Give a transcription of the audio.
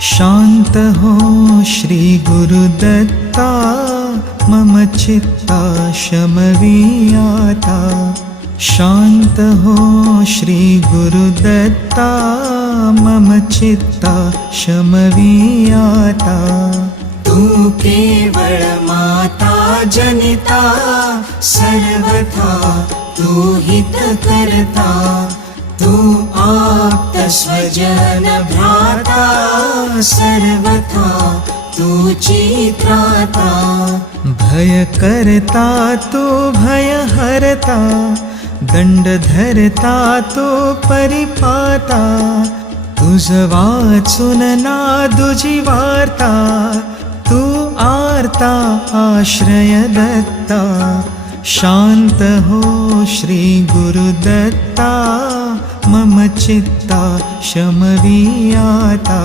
शांत हो श्री गुरुदत्ता, मम चित्ता शमवी आता। शांत हो श्री गुरुदत्ता, मम चित्ता शमवी आता। तू केवळ माता जनिता, सर्वथा तू हित करता। तू आप्त स्वजन भ्राता, सर्वथा तूची त्राता। भय करता तू भय हरता, दंड धरता तो परिपाता। तुझ वाचून नादुजी वार्ता, तू आर्ता आश्रय दत्ता। शांत हो श्री गुरुदत्ता, मम चित्ता शमवी आता।